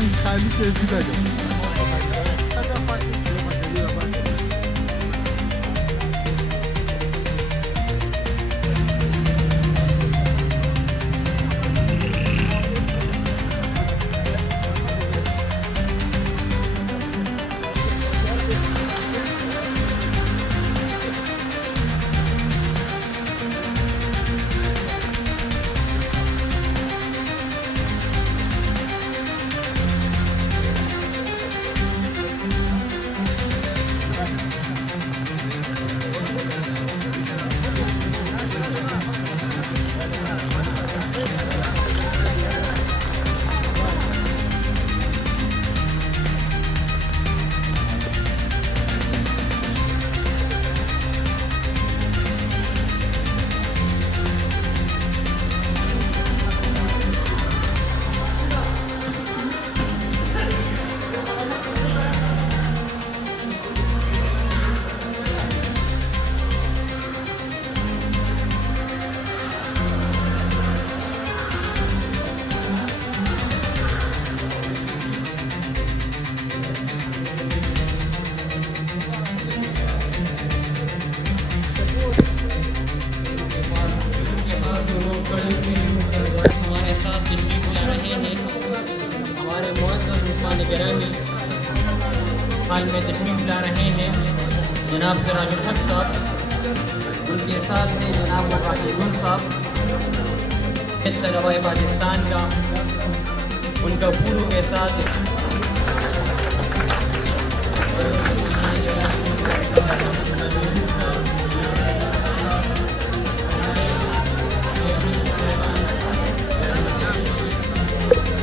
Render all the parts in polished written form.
منځ خالي کېږي ده हमारे साथ तशरीफ ला रहे हैं हमारे मुअज़्ज़ज़ मेहमान गिरामी हाल में तशरीफ ला रहे हैं जनाब सिराजुल हक साहब, उनके साथ में जनाब राशिदुल साहब तलबा पाकिस्तान का उनका पूर्व के साथ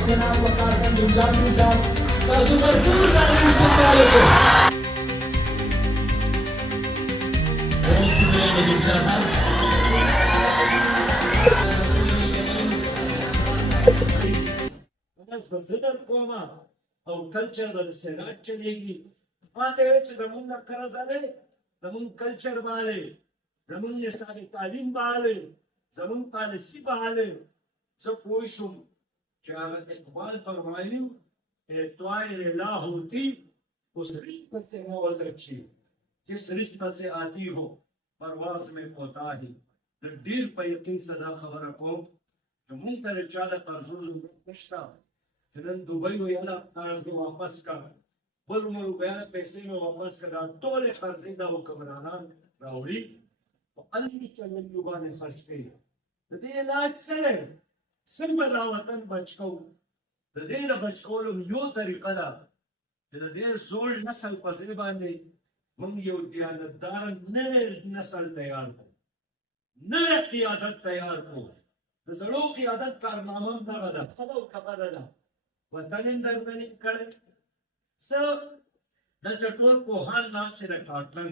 जनाब वकासन जुमजानी साहब तासु भरपूर नाज़रीन इस्तकबाल को बहुत शुक्रिया नजीब साहब बसदर कोमा और कल्चर बल से राज चलेगी आते वेच जमुन नखरा जाले जमुन कल्चर बाले जमुन ने सारे तालीम बाले जमुन पॉलिसी बाले सब कोशिश क्या इकबाल फरमायूं तोए ला होती उस रिश्ते से मोहब्बत रखी जिस रिश्ते से आती हो परवाज में होता ही तकदीर पर यकीन सदा खबर को जो मुंतर चाल कर्जों में कष्टा फिर दुबई में याना कर्ज वापस का बुलमुल गया पैसे में वापस करा तोले कर्जिदा हो कमराना राउडी और अल्लाह के युवा ने खर्च किया तो ये लाज से सिंबला वतन बचको د دې د بچکولو یو طریقه ده چې د دې زوړ نسل په ځای باندې موږ یو دیانتدار نوی نسل تیار کړو نوی قیادت تیار کړو د زړو قیادت کارنامه هم دغه ده ښه ده او که بده ده وطن یې درمنې کړی څه دلته ټول پوهان ناست دی ټاټلن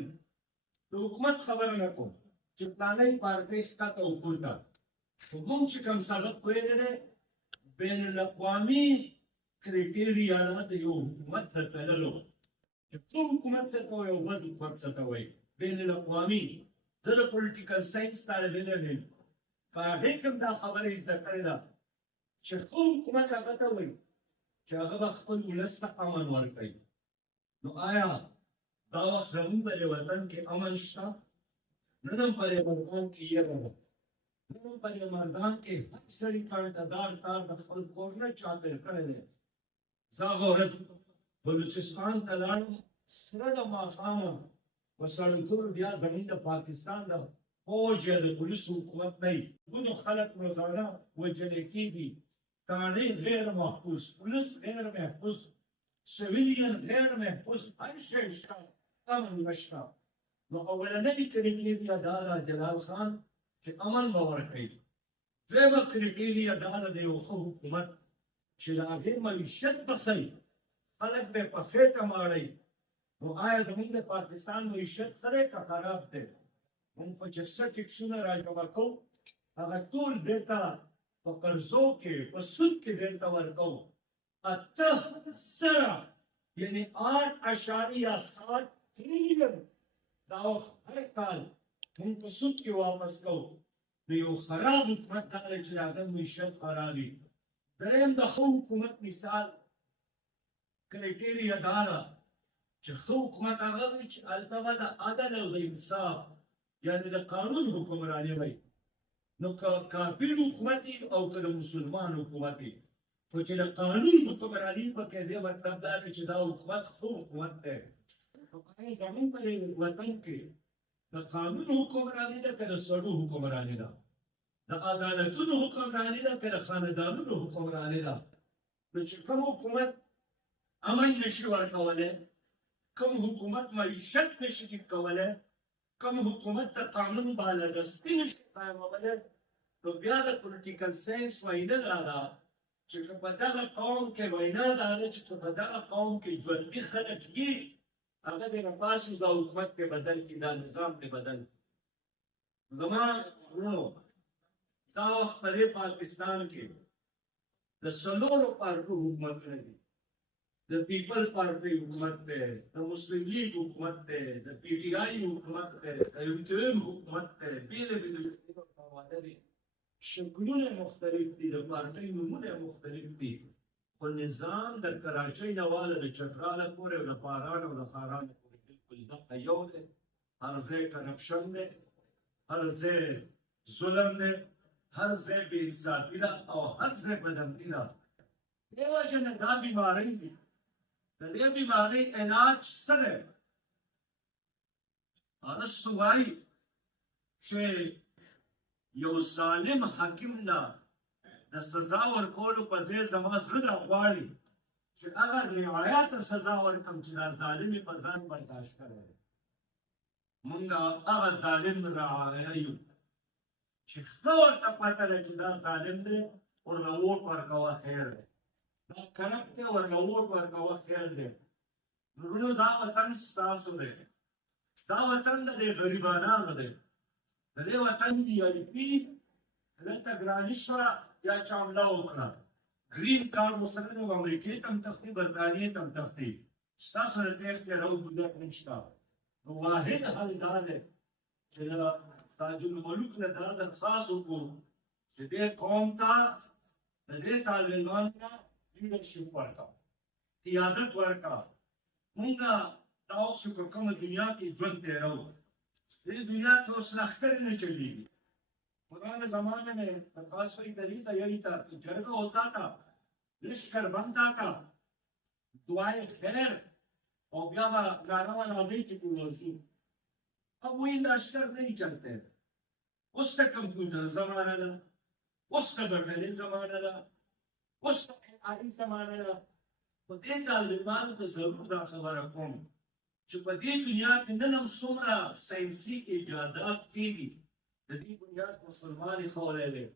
د حکومت خبره نه کوم چې پلانۍ پارټۍ ښکته او پورته خو موږ چې کوم سبق ویلی دی بین الاقوامی کرایټیریا د یو حکومت د تللو چې کوم حکومت څه ته وایي او بد حکومت څه ته وایي بین الاقوامی زه د پولیټیکل ساینس طالب علم یم په هغې کې هم دا خبره یې زده کړې ده چې کوم حکومت هغه ته وایي چې هغه به خپل ولس ته امن ورکوي نو آیا دا وخت زموږ په دې وطن کې امن شته نن هم په دې وطن کې یره ده نن په دې میدان کې هر سړي کانټهدار کار د خپل کور نه چاپېر کړی دی زه هغه ورځ بلوچستان ته لاړم سره د ماښامه په سړکونو بیا زموږ د پاکستان د فوج یا د پولیسو حکومت نه وي ځینو خلک روزانه وژلې کېږي تاڼې غیر محفوظ پولیس غیر محفوظ سویلین غیر محفوظ هر شی شته امن نشته نو اولنۍ کرایټیریا دا ده جلال خان چې امن به ورکوي دویمه کرایټیریا دا ده د یو ښه حکومت چې د هغې معیشت به ښیي خلک به یې په خېټه ماړوي نو آیا زموږ د پاکستان معیشت ښه دی که خراب دی موږ خو چې څه ټکسونه راجمع کوو هغه ټول بېرته په قرضو کې په سود کې بېرته ورکوو 8,000 یعنې 8.7 تریلیون دا هر کال موږ په سود کې واپس کوو نو یو خراب حکومت دا دی چې د هغه معیشت خراب وي درېیم د ښه حکومت مثال کرایټیریا دا ده چې ښه حکومت هغه وي چې هلته به د عدل او د انصاف یعنې د قانون حکمراني وي نو که کافر حکومت وي او که د مسلمان حکومت وي خو چې د قانون حکمراني پکې دې مطلب دا دی چې دا حکومت ښه حکومت دی زمونږ په وطن کې د قانون حکمراني ده که د سړو حکمراني ده د عدالتونو حکمراني ده که د خاندانونو حکمراني ده نو چې کوم حکومت امن نشي ورکولی کوم حکومت معیشت نشي ټیټ کولی کوم حکومت د قانون بالادستي نشي قایمولی نو بیا د پولیټیکل ساینس وینا دا ده چې که په دغه قوم کې وینا دا ده چې که په دغه قوم کې ژوندي خلک وي هغه دې راپاسي دا حکومت دې بدل کړي دا نظام دې بدل کړي زما وروڼو دا وخت په دې پاکستان کې د څلورو پارټو حکومتونه دي د پیپل پارټي حکومت دی د مسلم لیگ حکومت دی د پی ټي آی حکومت دی د یو ټي ایم حکومت دی بېلې بېلې حکومتونه دي شکلونه مختلف دي د پارټۍ نومونه مختلف دي خو نظام د کراچۍ نه واله د چتراله پورې او د پاران او د خاران پورې بالکل دغه یو دی هر ځای کرپشن دی هر ځای ظلم دی هر ځای بې انصافي ده او هر ځای بدمني ده دې وجه نه دا بیمارۍ دي د دې بیمارۍ علاج څه دی ارسطو وایي چې یو ظالم حاکم له د سزا ورکولو په ځای زما زړه راغواړي چې هغه رعایته سزا ورکړم چې دا ظالم یې په ځان برداشت کړی دی موږ هغه ظالم رعایو چې ښه ورته پته ده چې دا ظالم دی ورله ووټ ورکوه خیر دی دا کرپټ دی ورله ووټ ورکوه خیر دی وروڼو دا وطن ستاسو دی دا وطن د دې غریبانانو دی د دې وطن ویایپي دلته ګراني شوه یا چا حمله وکړه ګرین کارډ ورسره دی امریکې ته هم تښتي برطانیې ته هم تښتي ستاسو د تېښتې رو ګودک نشته نو واحد حل دا دی چې د تاج الملوک نه دا درخواست وکړو چې دې قوم ته د دې طالبانو نه لیډرشپ ورکړه قیادت ورکړه مونږ دا اوس چې په کومه دنیا کې ژوند تېروو دې دنیا کې اوس لښکر نه چلېږي पुराने जमाने में प्रकाश भाई तरीका यही था कि जरगा होता था लश्कर बनता था दुआएं खैर और ब्याह गाना नाजी की पुरोसी अब वही लश्कर नहीं चलते उसका कंप्यूटर जमाना था उसका बटने जमाना था उसका आई जमाना था तो दिन तालिबान तो जरूर खबर रखूं जो बदी दुनिया के अंदर हम सुमरा साइंसी की इजादात की د دې بنیاد مسلمان خولې